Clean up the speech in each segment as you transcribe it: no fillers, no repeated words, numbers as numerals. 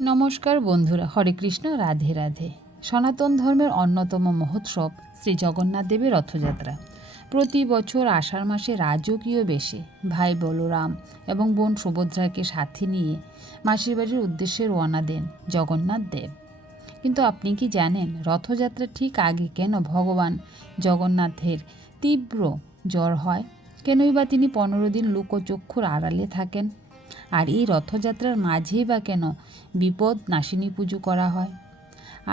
নমস্কার বন্ধুরা, হরে কৃষ্ণ, রাধে রাধে। সনাতন ধর্মের অন্যতম মহোৎসব শ্রী জগন্নাথ দেবের রথযাত্রা প্রতি বছর আষাঢ় মাসে রাজকীয় বেশে ভাই বলরাম এবং বোন সুভদ্রাকে সাথে নিয়ে মাসির বাড়ির উদ্দেশ্যে রওনা দেন জগন্নাথ দেব। কিন্তু আপনি কি জানেন রথযাত্রার ঠিক আগে কেন ভগবান জগন্নাথের তীব্র জ্বর হয়? কেনই বা তিনি 15 দিন লোকচক্ষুর আড়ালে থাকেন? আর এই রথযাত্রার মাঝেই বা কেন বিপদ নাশিনী পুজো করা হয়?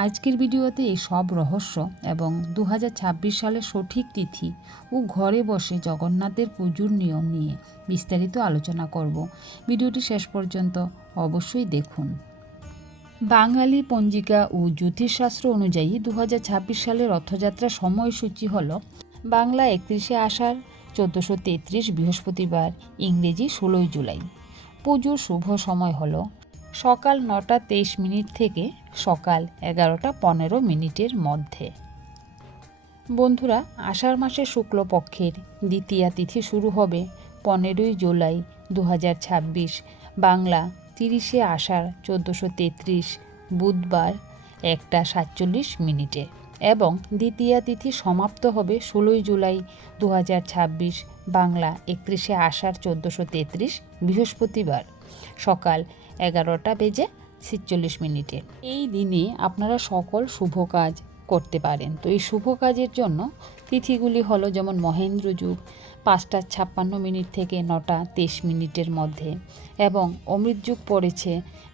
আজকের ভিডিওতে এই সব রহস্য এবং 2026 সালের সঠিক তিথি ও ঘরে বসে জগন্নাথের পুজোর নিয়ম নিয়ে বিস্তারিত আলোচনা করব। ভিডিওটি শেষ পর্যন্ত অবশ্যই দেখুন। বাঙালি পঞ্জিকা ও জ্যোতিষশাস্ত্র অনুযায়ী 2026 সালের রথযাত্রার সময়সূচি হল বাংলা 31শে আষাঢ় 1433 বৃহস্পতিবার, ইংরেজি 16 জুলাই। পুজোর শুভ সময় হল সকাল 9টা 23 মিনিট থেকে সকাল 11টা 15 মিনিটের মধ্যে। বন্ধুরা, আষাঢ় মাসের শুক্লপক্ষের দ্বিতীয়া তিথি শুরু হবে 15ই জুলাই 2026 বাংলা 30শে আষাঢ় 1433 বুধবার 1টা 47 মিনিটে এবং দ্বিতীয়া তিথি সমাপ্ত হবে 16ই জুলাই 2026 বাংলা 31শে আষাঢ় 1433 বৃহস্পতিবার সকাল 11টা বেজে 46 মিনিটে। এই দিনে আপনারা সকল শুভ কাজ করতে পারেন। তো এই শুভ কাজের জন্য তিথিগুলি হলো যেমন মহেন্দ্র যুগ 5টা 56 মিনিট থেকে 9টা 23 মিনিটের মধ্যে এবং অমৃত যুগ পড়েছে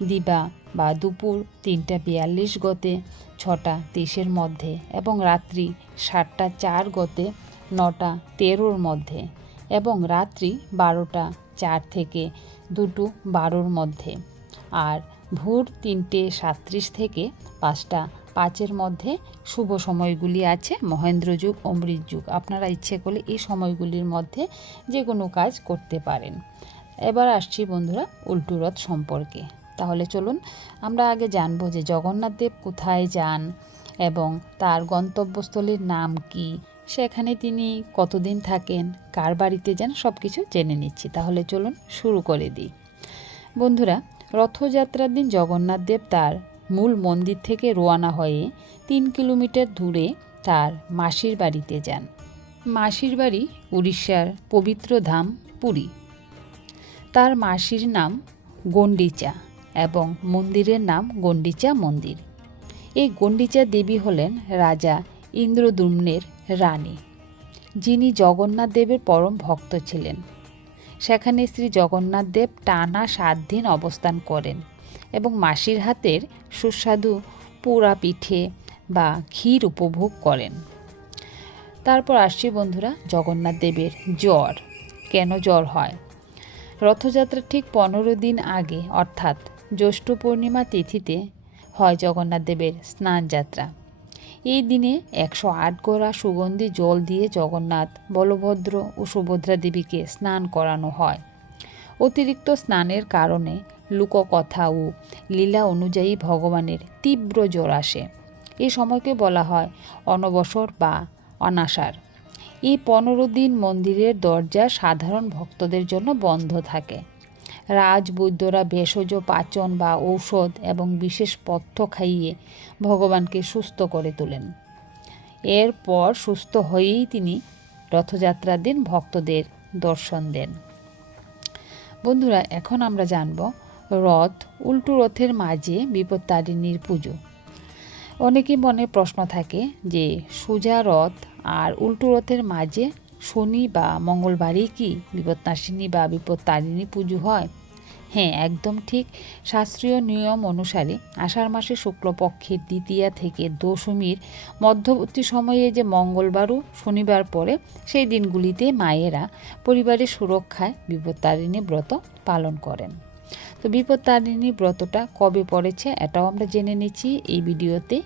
দিবা বা দুপুর 3টা 42 গতে 6টা 23-এর মধ্যে এবং রাত্রি 7টা 4 গতে 9টা 13-র মধ্যে এবং রাত্রি 12টা 4 থেকে 2টো 12-র মধ্যে আর ভোর 3টে 37 থেকে 5টা 5-এর মধ্যে শুভ সময়গুলি আছে মহেন্দ্র যুগ অমৃত যুগ। আপনারা ইচ্ছে করলে এই সময়গুলির মধ্যে যে কোনো কাজ করতে পারেন। এবার আসছি বন্ধুরা উল্টো রথ সম্পর্কে। তাহলে চলুন আমরা আগে জানবো যে জগন্নাথ দেব কোথায় যান এবং তার গন্তব্যস্থলের নাম কি, সেখানে তিনি কতদিন থাকেন, কার বাড়িতে যান, সব কিছু জেনে নিচ্ছি। তাহলে চলুন শুরু করে দিই। বন্ধুরা, রথযাত্রার দিন জগন্নাথ দেব তার মূল মন্দির থেকে রওনা হয়ে 3 কিলোমিটার দূরে তার মাসির বাড়িতে যান। মাসির বাড়ি উড়িষ্যার পবিত্র ধাম পুরী। তার মাসির নাম গণ্ডিচা এবং মন্দিরের নাম গণ্ডিচা মন্দির। এই গণ্ডিচা দেবী হলেন রাজা ইন্দ্রদ্যুম্নের রানী, যিনি জগন্নাথ দেবের পরম ভক্ত ছিলেন। সেখানে শ্রী জগন্নাথ দেব টানা 7 দিন অবস্থান করেন এবং মাসির হাতের সুস্বাদু পোড়া পিঠে বা ক্ষীর উপভোগ করেন। তারপর আসছি বন্ধুরা জগন্নাথ দেবের জ্বর। কেন জ্বর হয়? রথযাত্রার ঠিক 15 দিন আগে অর্থাৎ জ্যৈষ্ঠ পূর্ণিমা তিথিতে হয় জগন্নাথ দেবের স্নান যাত্রা। এই দিনে 108 গড়া সুগন্ধি জল দিয়ে জগন্নাথ, বলভদ্র ও সুভদ্রা দেবীকে স্নান করানো হয়। অতিরিক্ত স্নানের কারণে লোককথা ও লীলা অনুযায়ী ভগবানের তীব্র জ্বর আসে। এই সময়কে বলা হয় অনবসর বা অনাষাঢ়। এই 15 দিন মন্দিরের দরজা সাধারণ ভক্তদের জন্য বন্ধ থাকে। রাজবৈদ্যরা ভেষজ পাচন বা ঔষধ এবং বিশেষ পথ্য খাইয়ে ভগবানকে সুস্থ করে তোলেন। এরপর সুস্থ হয়েই তিনি রথযাত্রার দিন ভক্তদের দর্শন দেন। বন্ধুরা, এখন আমরা জানব রথ উল্টো রথের মাঝে বিপত্তারিণীর পুজো। অনেকের মনে প্রশ্ন থাকে যে সোজা রথ আর উল্টো রথের মাঝে শনি বা মঙ্গলবারই কি বিপত্তারিণী বা বিপত্তারিণী পুজো হয়? হ্যাঁ, একদম ঠিক। শাস্ত্রীয় নিয়ম অনুসারে আষাঢ় মাসের শুক্লপক্ষের দ্বিতীয়া থেকে দশমীর মধ্যবর্তী সময়ে যে মঙ্গলবার ও শনিবার পড়ে সেই দিনগুলিতে মায়েরা পরিবারের সুরক্ষায় বিপত্তারিণী ব্রত পালন করেন। তো বিপত্তারিণী ব্রতটা কবে পড়েছে এটাও আমরা জেনে নিচ্ছি এই ভিডিওতে।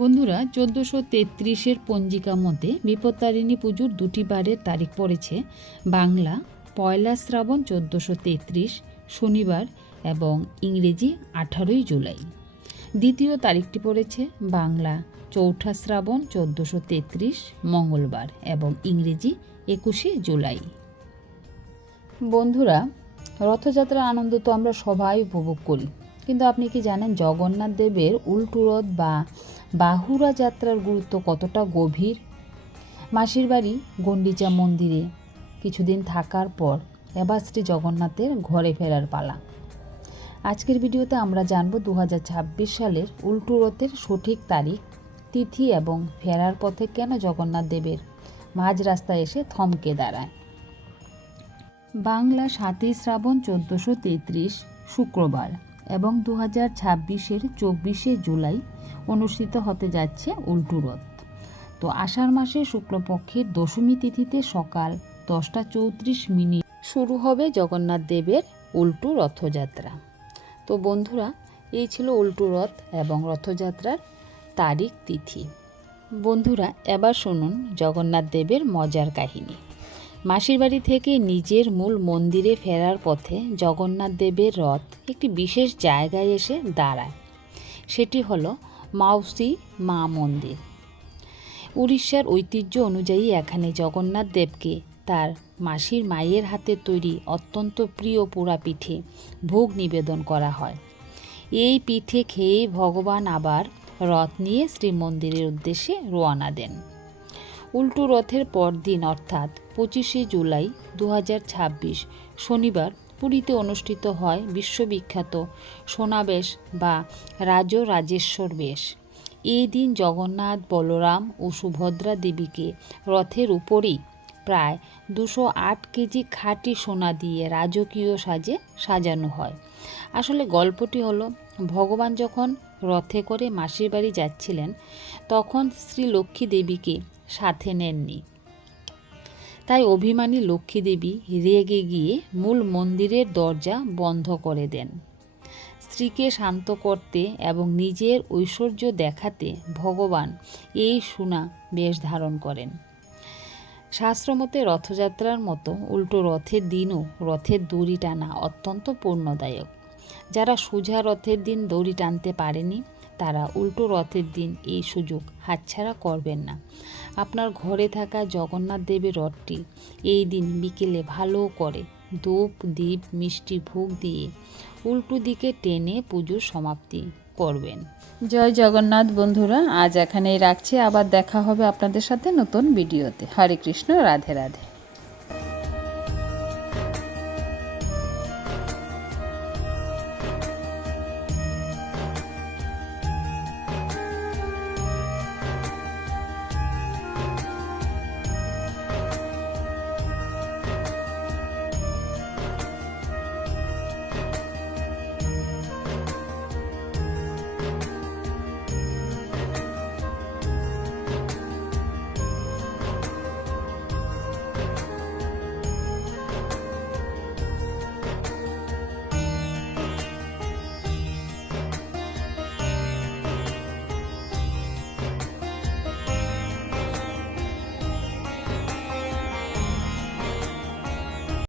বন্ধুরা, 1433-এর পঞ্জিকা মতে বিপত্তারিণী পুজোর 2টি বারের তারিখ পড়েছে বাংলা 1 শ্রাবণ 1433 শনিবার এবং ইংরেজি 18 জুলাই। দ্বিতীয় তারিখটি পড়েছে বাংলা 4 শ্রাবণ 1433 মঙ্গলবার এবং ইংরেজি 21 জুলাই। বন্ধুরা, রথযাত্রার আনন্দ তো আমরা সবাই উপভোগ করি, কিন্তু আপনি কি জানেন জগন্নাথ দেবের উল্টো রথ বা বাহুড়া যাত্রার গুরুত্ব কতটা গভীর? মাসির বাড়ি গণ্ডিচা মন্দিরে কিছুদিন থাকার পর এবার শ্রী জগন্নাথের ঘরে ফেরার পালা। আজকের ভিডিওতে আমরা জানব 2026 সালের উল্টো রথের সঠিক তারিখ, তিথি এবং ফেরার পথে কেন জগন্নাথ দেবের মাঝ রাস্তায় এসে থমকে দাঁড়ায়। বাংলা 7ই শ্রাবণ 1433 শুক্রবার এবং 2026-এর 24শে জুলাই অনুষ্ঠিত হতে যাচ্ছে উল্টো রথ। তো আষাঢ় মাসে শুক্লপক্ষের দশমী তিথিতে সকাল 10:34 শুরু হবে জগন্নাথ দেবের উল্টো রথযাত্রা। তো বন্ধুরা, এই ছিল উল্টো রথ এবং রথযাত্রার তারিখ, তিথি। বন্ধুরা, এবার শুনুন জগন্নাথ দেবের মজার কাহিনী। মাসির বাড়ি থেকে নিজের মূল মন্দিরে ফেরার পথে জগন্নাথ দেবের রথ একটি বিশেষ জায়গায় এসে দাঁড়ায়। সেটি হলো মাউসি মা মন্দির। উড়িষ্যার ঐতিহ্য অনুযায়ী এখানে জগন্নাথ দেবকে তার মাসির মায়ের হাতে তৈরি অত্যন্ত প্রিয় পোড়া পিঠে ভোগ নিবেদন করা হয়। এই পিঠে খেয়ে ভগবান আবার রথ নিয়ে শ্রীমন্দিরের উদ্দেশ্যে রওনা দেন। উল্টো রথের পরদিন অর্থাৎ 25শে জুলাই 2026 শনিবার পুরীতে অনুষ্ঠিত হয় বিশ্ববিখ্যাত সোনাবেশ বা রাজরাজেশ্বর বেশ। এই দিন জগন্নাথ, বলরাম ও সুভদ্রা দেবীকে রথের উপরেই প্রায় 208 কেজি খাঁটি সোনা দিয়ে রাজকীয় সাজে সাজানো হয়। আসলে গল্পটি হলো, ভগবান যখন রথে করে মাসির বাড়ি যাচ্ছিলেন তখন শ্রী লক্ষ্মী দেবীকে সাথে নেননি। তাই অভিমানী লক্ষ্মী দেবী রেগে গিয়ে মূল মন্দিরের দরজা বন্ধ করে দেন। স্ত্রীকে শান্ত করতে এবং নিজের ঐশ্বর্য দেখাতে ভগবান এই সোনা বেশ ধারণ করেন। শাস্ত্রমতে রথযাত্রার মতো উল্টো রথের দিনও রথের দড়ি টানা অত্যন্ত পুণ্যদায়ক। যারা সোজা রথের দিন দড়ি টানতে পারেনি তারা উল্টো রথের দিন এই সুযোগ হাতছাড়া করবেন না। আপনার ঘরে থাকা জগন্নাথ দেবের রথটি এই দিন বিকেলে ভালো করে ধূপ, দীপ, মিষ্টি ভোগ দিয়ে উল্টো দিকে টেনে পুজোর সমাপ্তি করবেন। জয় জগন্নাথ বন্ধুরা, আজ এখানেই রাখছি। আবার দেখা হবে আপনাদের সাথে নতুন ভিডিওতে। হরে কৃষ্ণ, রাধে রাধে।